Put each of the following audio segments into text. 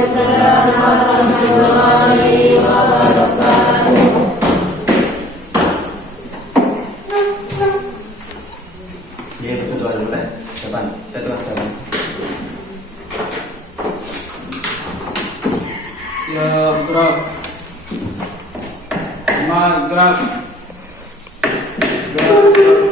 warahmatullahi wabarakatuh. Ya, betul doa dulu ya. Depan, saya tuh sekarang. Siap, gerak. Semangat, gerak. Gerak.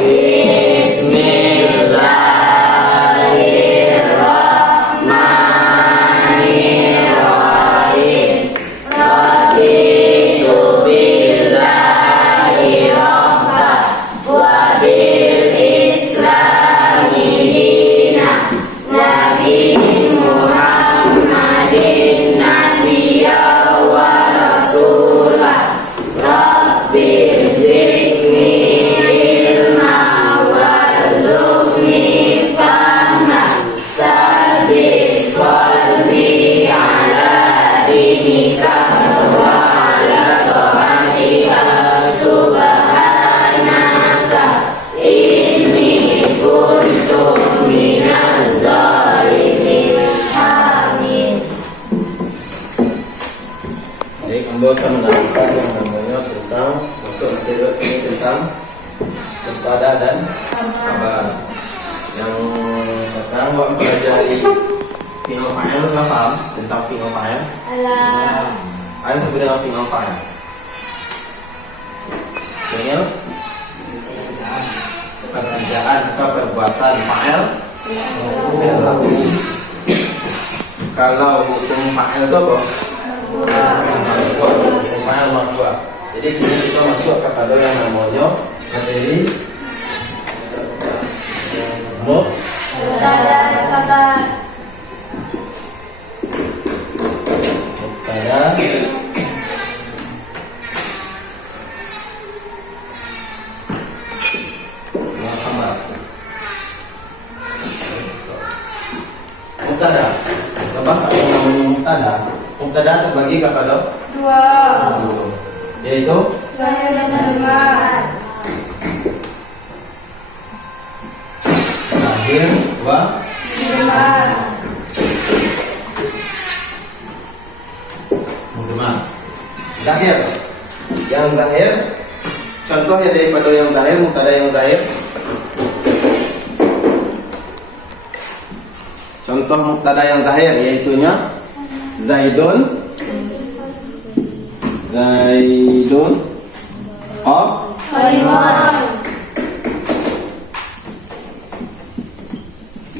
Bismillahirrahmanirrahim. Raditu billahi rabbah wa bil islami dina Nabi Muhammadin nabiyya wa rasulah. Rabbi zidni ilma warzuqni fahma sadis qalbi ala dinika wa ala ta'atika subhanaka inni kuntu minaz zalimin. Amin. Jadi kamu akan mendapatkan yang namanya tentang masuk materi ini tentang waspada dan kabar. Yang pertama buat mempelajari fi'il fa'il, sudah paham tentang fi'il fa'il? Alam. Ada yang sebut dengan fi'il fa'il. Fi'il pekerjaan atau perbuatan fa'il berlaku. Kalau hukum fa'il itu apa? Marfu'. Hukum fa'il marfu'. Jadi sini kita masuk kepada yang namanya materi Mubtada dan khabar. mubtada wa khabar. Mubtada. Lepas ada yang namanya mubtada. Mubtada terbagi kepada Dua. yaitu Zahir dan mudmar. zahir wa Mudmar. mudmar. Zahir. Yang zahir contohnya daripada yang zahir, mubtada yang zahir. Contoh mubtada yang zahir yaitunya Zaidun Qaimun.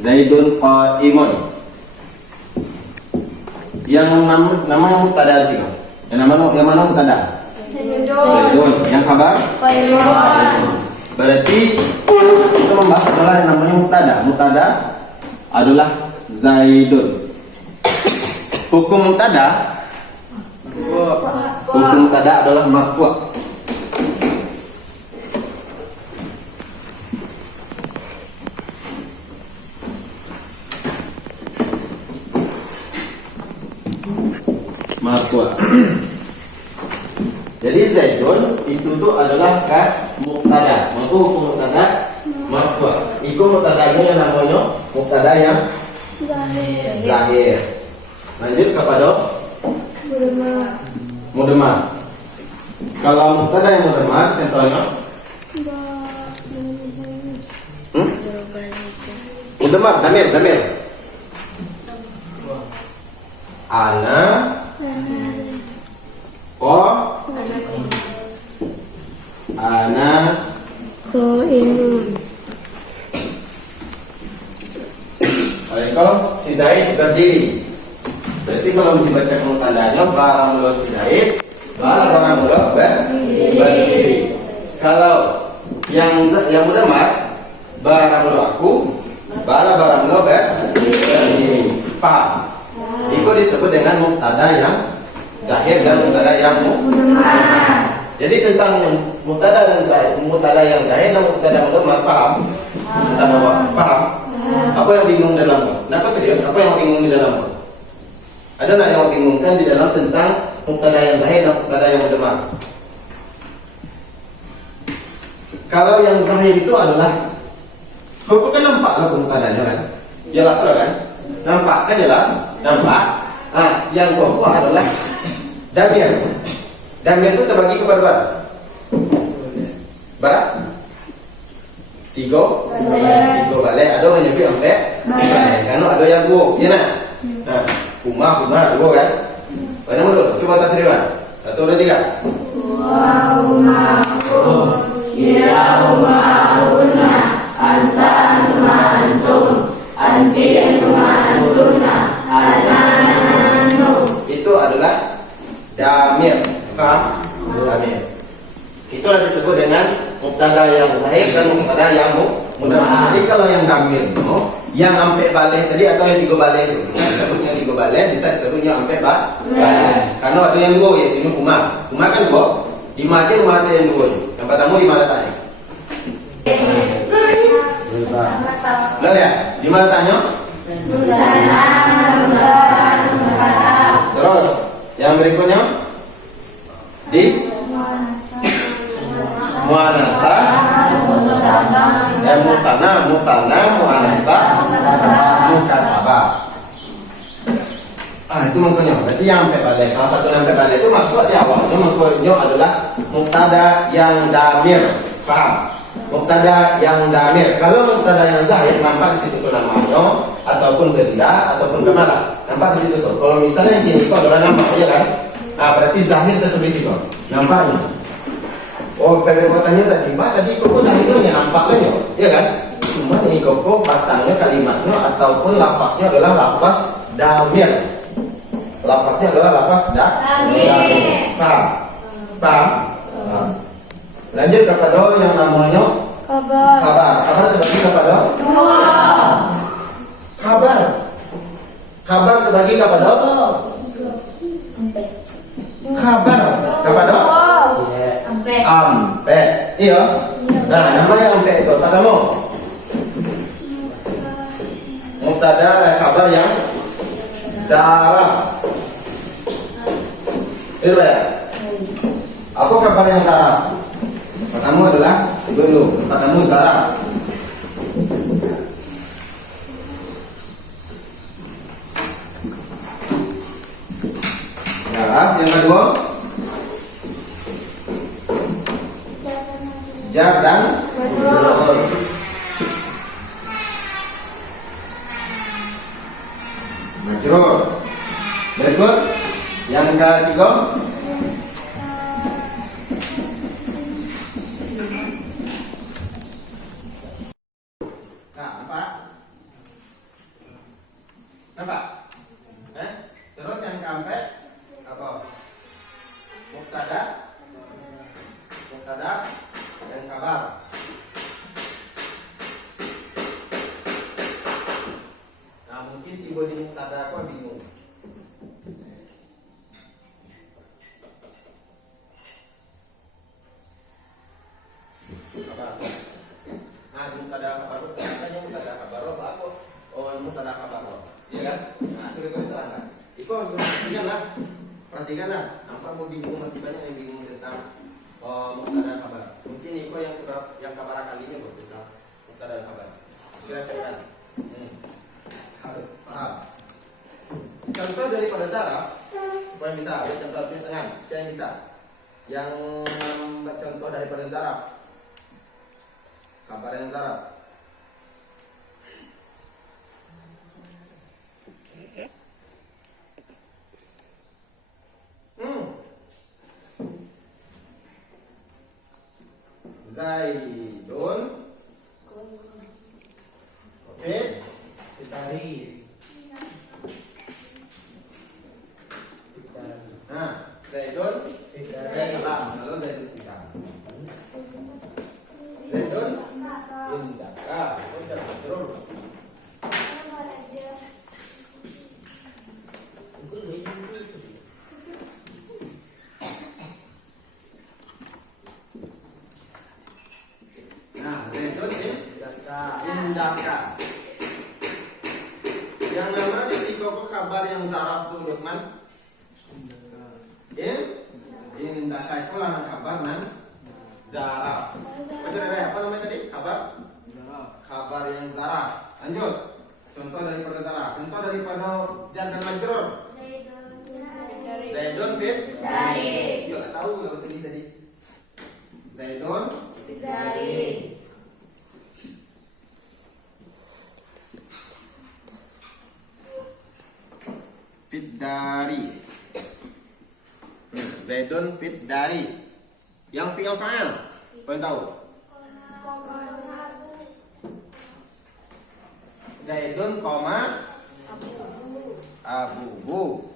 Zaidun qaimun. Yang nama mubtada sih. Yang mana mubtada? Zaidun. Yang khabar? Qaimun. Berarti kita membahas adalah yang namanya mubtada. Mubtada adalah Zaidun. Hukum mubtada adalah marfu'. Marfu'. Jadi Zaidun itu tuh adalah mubtada. Maka hukum mubtada marfu'. Itu mubtadanya yang namanya mubtada yang zahir. Lanjut kepada mudmar. Kalau mubtada yang mudmar contohnya mudmar damir. Ana Qaimun. Kalau si Zaid berdiri, berarti kalau dibaca mubtadanya barang lo si Zaid, barang lo berdiri. Kalau yang mudmar barang lo aku, barang lo berdiri. Paham? Itu disebut dengan mubtada yang zahir dan mubtada yang mudmar. Jadi tentang mubtada dan zahir, mubtada yang zahir dan mubtada mudmar, paham? Paham? Apa yang bingung dalamnya? Kenapa serius? Apa yang bingung di dalamnya? Ada nggak yang bingungkan di dalam tentang mubtada yang zahir dan mubtada yang mudmar? Kalau yang zahir itu adalah, kau kan nampak lah mubtadanya kan? Jelas lah kan? Nampak kan jelas? Nampak? Yang pokok adalah damir. Damir itu terbagi kepada berapa? Berapa? Tiga balik. Ada orang nyebut sampai balik. Karena ada yang dua, ya nak? Rumah dua kan? Mana dulu? Coba atas ribuan. 1, 2, 3. Itu adalah damir. Paham? Damir. Itu adalah disebut dengan mubtada yang zahir dan mubtada yang mudhammar. Jadi kalau yang damir itu yang sampai balik tadi atau yang tiga balik itu bisa disebutnya tiga balik, bisa disebutnya sampai balik. Karena ada yang dua yaitu ini rumah. Rumah kan dua. Di mana rumah ada yang dua. Yang pertama di mana tanya? Benar ya? Di mana tanya? Terus yang berikutnya di muanasa, musana, muanasa, mukatabah. Itu makanya. Berarti yang sampai balik, salah satu yang sampai balik itu masuk di awal. Itu makanya adalah mubtada yang damir. Paham? Mubtada yang damir. Kalau mubtada yang zahir nampak di situ tuh namanya, ataupun benda, ataupun kemana. Nampak di situ tuh. Kalau misalnya yang ini itu adalah nampak, ya kan? Berarti zahir tetap di situ. Nampaknya. Oh, perdebatannya tadi kok zahirnya nampak kan ya? Ya kan? Cuma ini kok batangnya kalimatnya ataupun lafaznya adalah lafaz damir. Lafaznya adalah lafaz damir. Paham? Lanjut kepada yang namanya kabar. Kabar terbagi kepada kabar terbagi kepada ampe. Iya. Nah, namanya ampe itu pertama mubtada kabar yang zaraf. Itu ya. Apa kabar yang zaraf? Pertama adalah pertama zaraf. Yang kedua jar dan majrur. Berikut yang ketiga nampak? Terus yang keempat apa? Mubtada dan kabar. Nah, mungkin tiba di mubtada aku bingung. Kabar. Nah, di mubtada kabar sebenarnya mubtada kabar apa? Oh, mubtada kabar. Iya kan? Nah, itu diterangkan. Itu perhatikanlah. Nampak mau bingung, masih banyak yang bingung tentang mubtada kabar. Mungkin Iko yang kabar kali ini tentang mubtada kabar. Kita cekkan. Harus paham. Contoh daripada zaraf supaya bisa. Contoh di tengah. Siapa yang bisa? Yang contoh daripada zaraf. Kabar yang zaraf. Zaidun. Oke. Ditari. Nah, Zaidun. Salam. Halo Zaidun. Zaidun. Indaka. Terus. Indaka. Yang nama disiko kabar yang zaraf tuh Lukman. Indaka itu lah kabar nan zaraf. Apa namanya tadi? Kabar yang zaraf. Lanjut. Contoh daripada zaraf. Contoh daripada jar dan majrur. Zaidun fit Dari. Yuk, nggak tahu nggak betul tadi. Zaidun Dari. fit dari. Zaidun fit dari. Yang fi'il fa'il. Kalian tahu? Zaidun koma abubu.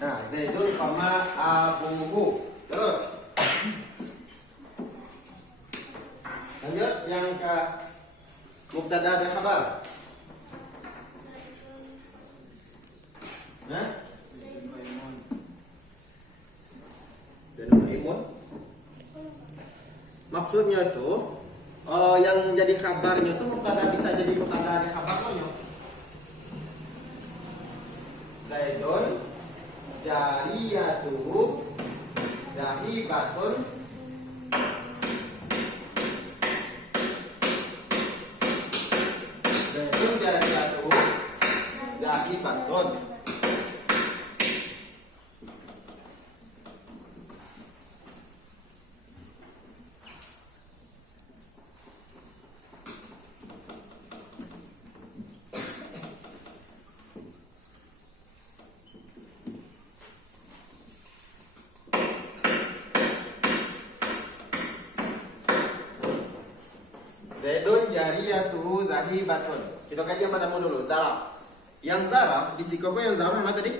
Nah, Zaidun koma abubu. Terus lanjut yang ke mubtada dan khabar. Nah, dan imun. Maksudnya itu yang jadi kabarnya itu mubtada bisa jadi mubtada dan khabarnya. Zaidun jariyatuhu dahibatun Zaidun jariyatuhu dahibatun. Zaidun jariyatuhu zahibatun. Kita kaji yang pertama dulu, zaraf. Yang zaraf di sikoko yang zaraf apa tadi?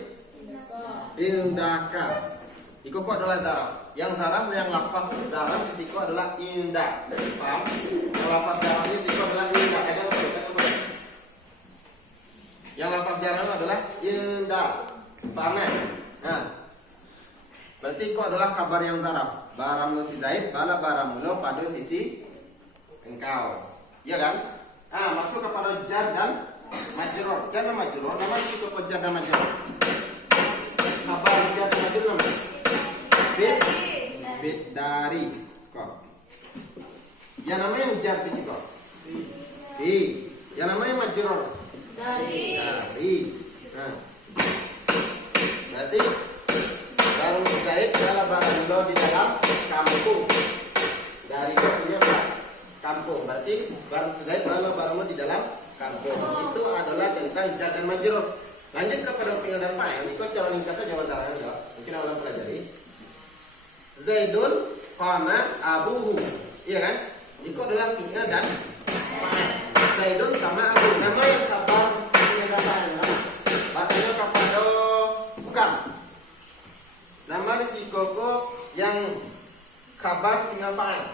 Indaka. Ikoko adalah zaraf. Yang zaraf yang lafaz zaraf di siko adalah indah. Paham? Yang lafaz zaraf di siko adalah indah. Yang lafaz zaraf adalah indah. Paham ya? Nah, berarti ko adalah kabar yang zaraf. Baramu si Zaid, bala baramulo pada sisi engkau, ya kan? Masuk kepada jar dan majrur. Jar dan majrur, nama itu ke jar dan majrur. Kabar jar dan majrur namanya fit dari. Kok? Yang namanya jar di sini kok. Fi. Yang namanya majrur Dari. Nah, berarti baru Zaid adalah barang di dalam kampung. Dari punya kampung, berarti barang sedait barang di dalam kampung. Itu adalah tentang jar dan majrur. Lanjut kepada fi'il dan fa'il. Itu secara ringkas saja jawabannya ya. Mungkin awal pelajari. Zaidun qama abuhu. Iya kan? Itu adalah fi'il dan fa'il. Zaidun qama abuhu. Nama yang kabar fi'il dan fa'il. Batanya kepada bukan. Nama si koko yang kabar fi'il fa'il.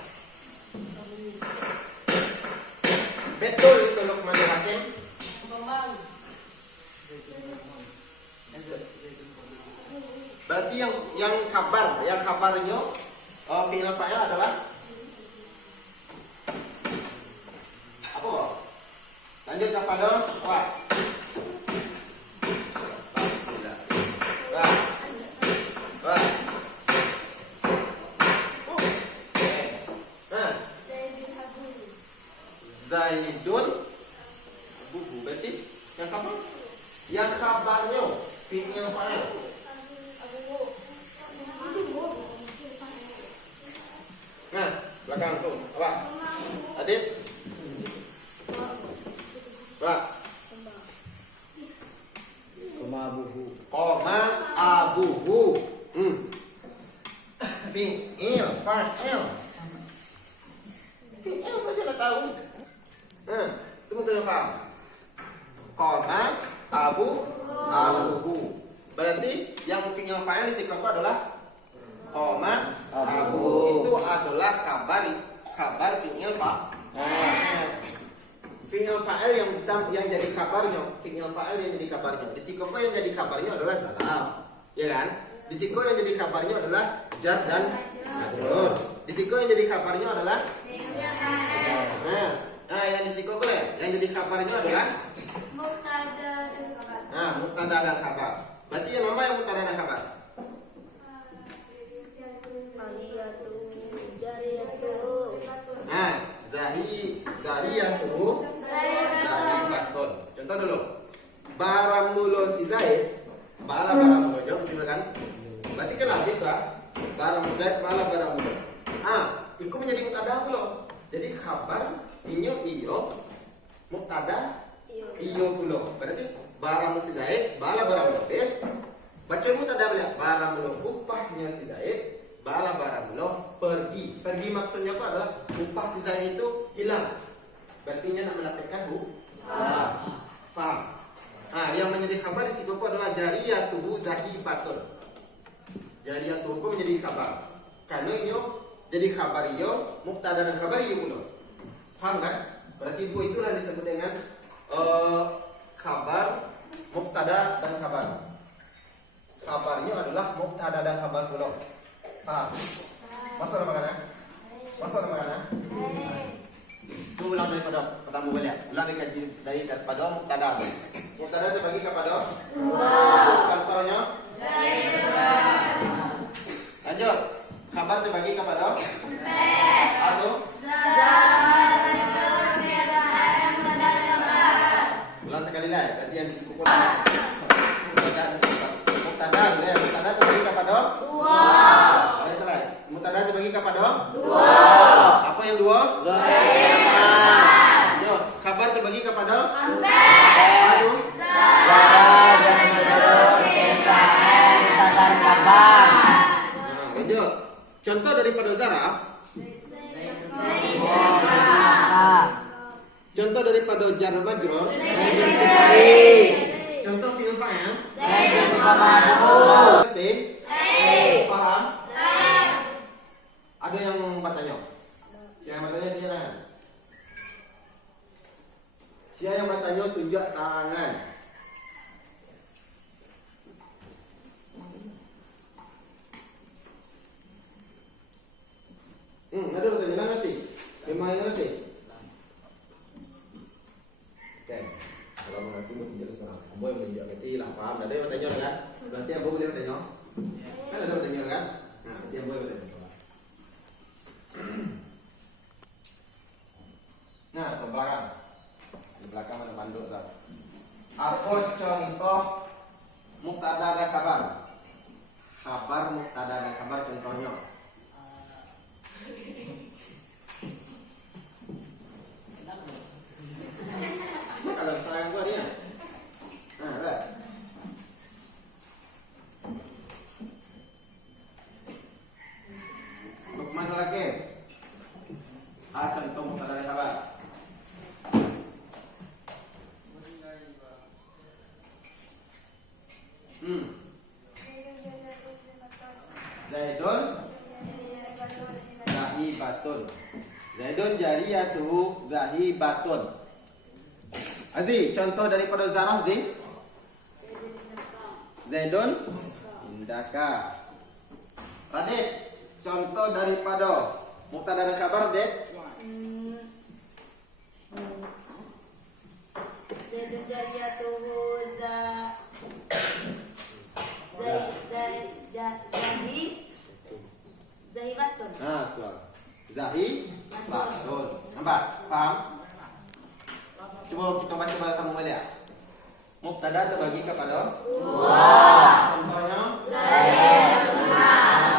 Betul itu Luqman Hakim. Berarti yang kabarnya fi'il fa'il adalah apa? Lanjut kepada wa. Zaidun bubu, berarti yang kabar? Yang kabarnya fi'il fa'il. Nah, belakang tuh, apa? Adit? Pak. Koma abuhu. Koma abuhu. Fi'il fa'il. Fi'il saja lah tahu. Itu mungkin paham. Koma abuhu. Berarti yang fi'il fa'il di sikoku adalah koma abu. Itu adalah kabar fi'il fa'il. Fi'il fa'il yang jadi kabarnya, fi'il fa'il yang jadi kabarnya. Di sikoku yang jadi kabarnya adalah zaraf, ya kan? Di siko yang jadi kabarnya adalah jar dan majrur. Di siko yang jadi kabarnya adalah yang di siko boleh. Yang jadi kabarnya adalah mubtada mubtada dan khabar. Berarti yang nama yang mubtada dan khabar. Nah, zariyatuhu zahibatun. Contoh dulu. Barang mulu si Zaid, bala barang mulu. Jawab silakan. Berarti kan habis lah. Barang si Zaid, bala barang mulu. Itu menjadi mubtada mulu. Jadi khabar inyo iyo mubtada iyo mulu. Berarti barang si Zaid, bala barang mulu. Bes. Baca mubtada balik. Barang mulu upahnya si Zaid, bala barang mulu pergi. Pergi maksudnya apa adalah upah si Zaid itu hilang. Berarti nak mendapatkan paham. Yang menjadi kabar di situ adalah jariyatuhu zahibatun. Jariyatuhu menjadi kabar. Karena iyo jadi kabar iyo mubtada dan kabar iyo pula. Paham kan? Berarti bu itulah disebut dengan kabar, mubtada dan kabar. Kabarnya adalah mubtada dan kabar pula. Paham? Masuk dalam mana? Masuk dalam mana? Coba ulang daripada pertama balik. Ulang daripada mubtada. Mubtada dibagi kepada dua. Contohnya? Lanjut. Kabar dibagi kepada aduh. Ulang sekali lagi. Berarti yang disebut mubtada dibagi kepada dua. Mubtada dibagi kepada dua. Apa yang dua? Kabar terbagi kepada aduh. Lanjut. Contoh daripada zaraf. Contoh daripada jar majrur. Contoh fi'il fa'il. Paham? Ada yang bertanya? Yang bertanya dia tangan. Siapa yang bertanya tunjuk tangan. Ada bertanya nanti. Memang yang nanti. Oke. Kalau mengerti tunjuk ke sana. Ambo yang tunjuk kecil lah. Paham? Ada yang bertanya kan? Berarti Ambo boleh bertanya. Kan ada bertanya kan? Berarti Ambo boleh bertanya. Nah, ke belakang. Di belakang ada panduk tak? Apa contoh mubtada dan kabar? Kabar, mubtada dan kabar contohnya. Kalau sayang gua dia. Baik. Mana lagi? Contoh mubtada dan kabar. Zaidun zahibatun. Zaidun jariyatuhu zahibatun. Aziz, contoh daripada zaraf Zi. Zaidun indaka. Radit, contoh daripada mubtada dan kabar Dek. Zaidun jariyatuhu zahibatun. Tuan. Zahibatun. Nampak? Faham? Cuba kita baca bersama balik. Mubtada terbagi kepada dua. Contohnya Zaidun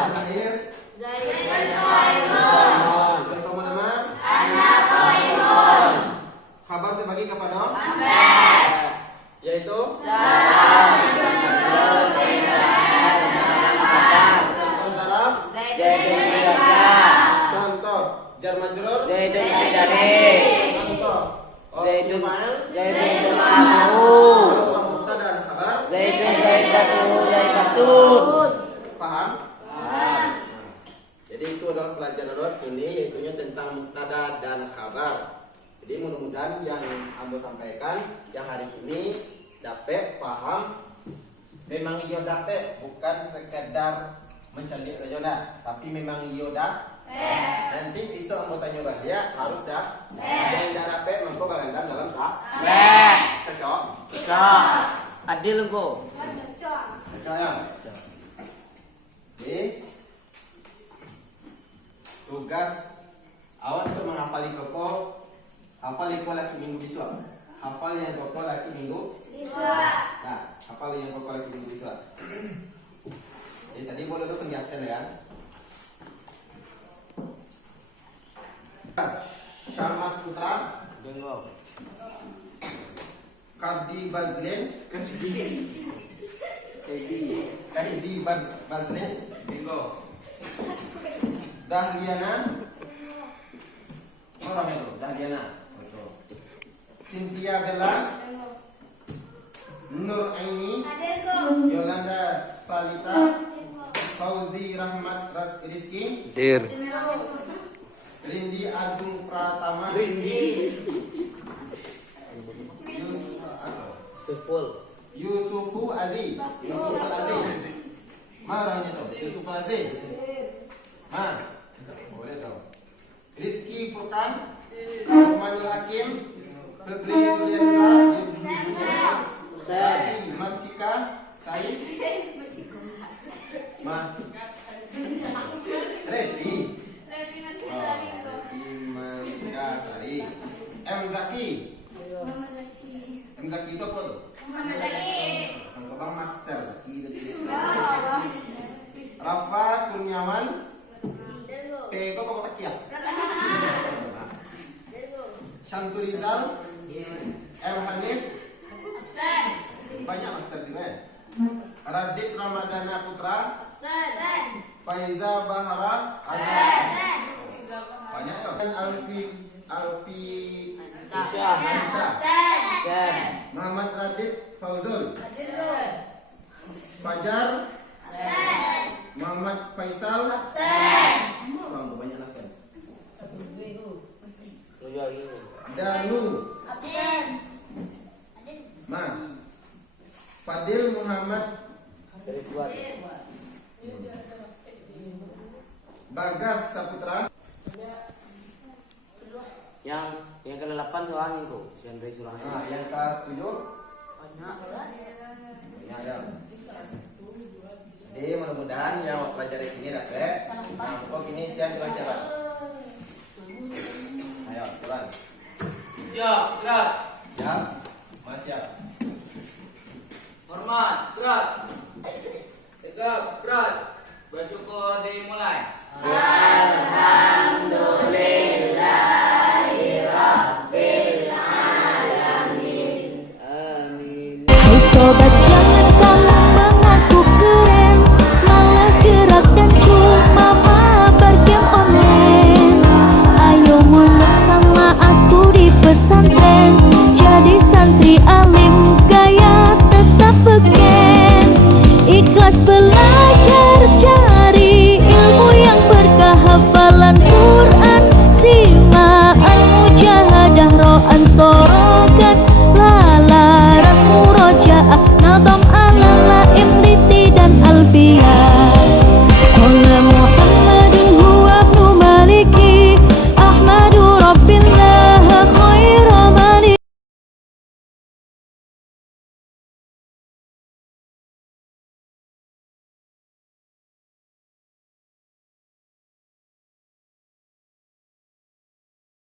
Zahir. Zaidun Qaimun. Contoh mendengar Ana Qaimun. Kabar terbagi kepada yaitu contoh jar majrur Zaidun Zaidani. Contoh Zaidun Zaidun mubtada dan kabar Zaidun Zaidatun. Paham? Paham. Jadi itu adalah pelajaran ini yaitu tentang mubtada dan kabar. Jadi mudah-mudahan yang Ambo sampaikan yang hari ini dapat paham. Memang iyo dapat bukan sekedar mencari saja, tapi memang iyo dah. Nanti besok Ambo tanya balik harus dah. Yang dah dapat mampu bagandang dalam tak. Cocok. Cocok. Adil ko. Baca ya. Oke. Tugas awak untuk menghafali koko. Hafal yang kau laki minggu besok. Hafal yang kau laki minggu. Nah, hafal yang kau laki minggu besok. Jadi tadi boleh dulu pergi absen ya. Syamas Putra, Bingo. Kardi Bazlin, Bazlin, Bingo. Dahliana, orang itu Dahliana, Cynthia Bella, Nur Aini, Yolanda Salita, Fauzi Rahmat Rizki, Dir. Rindi Agung Pratama, Supul. Yusufu Aziz, Yusuf Aziz, marahnya tuh, Yusuf Aziz, boleh tuh, Rizky Furkan, Lukmanul Hakim, Febri Yuliana, Marsika, Said, Revi, Marsika, Sari, M Zaki itu apa tuh? Sangka bang master Zaki tadi. Rafa Kurniawan, P itu apa kotak ya? Syamsul Rizal, M Hanif, banyak master juga ya. Radit Ramadana Putra, Faiza Bahara, banyak ya. Alfi Sisha. Sen. Muhammad Radit Fauzul, Fajar, Muhammad Faisal, orang banyak nasen. Danu, Fadil Muhammad, Bagas Saputra, Yang ke-8 soalnya itu. Yang dari Surah. yang kelas 7, Banyak.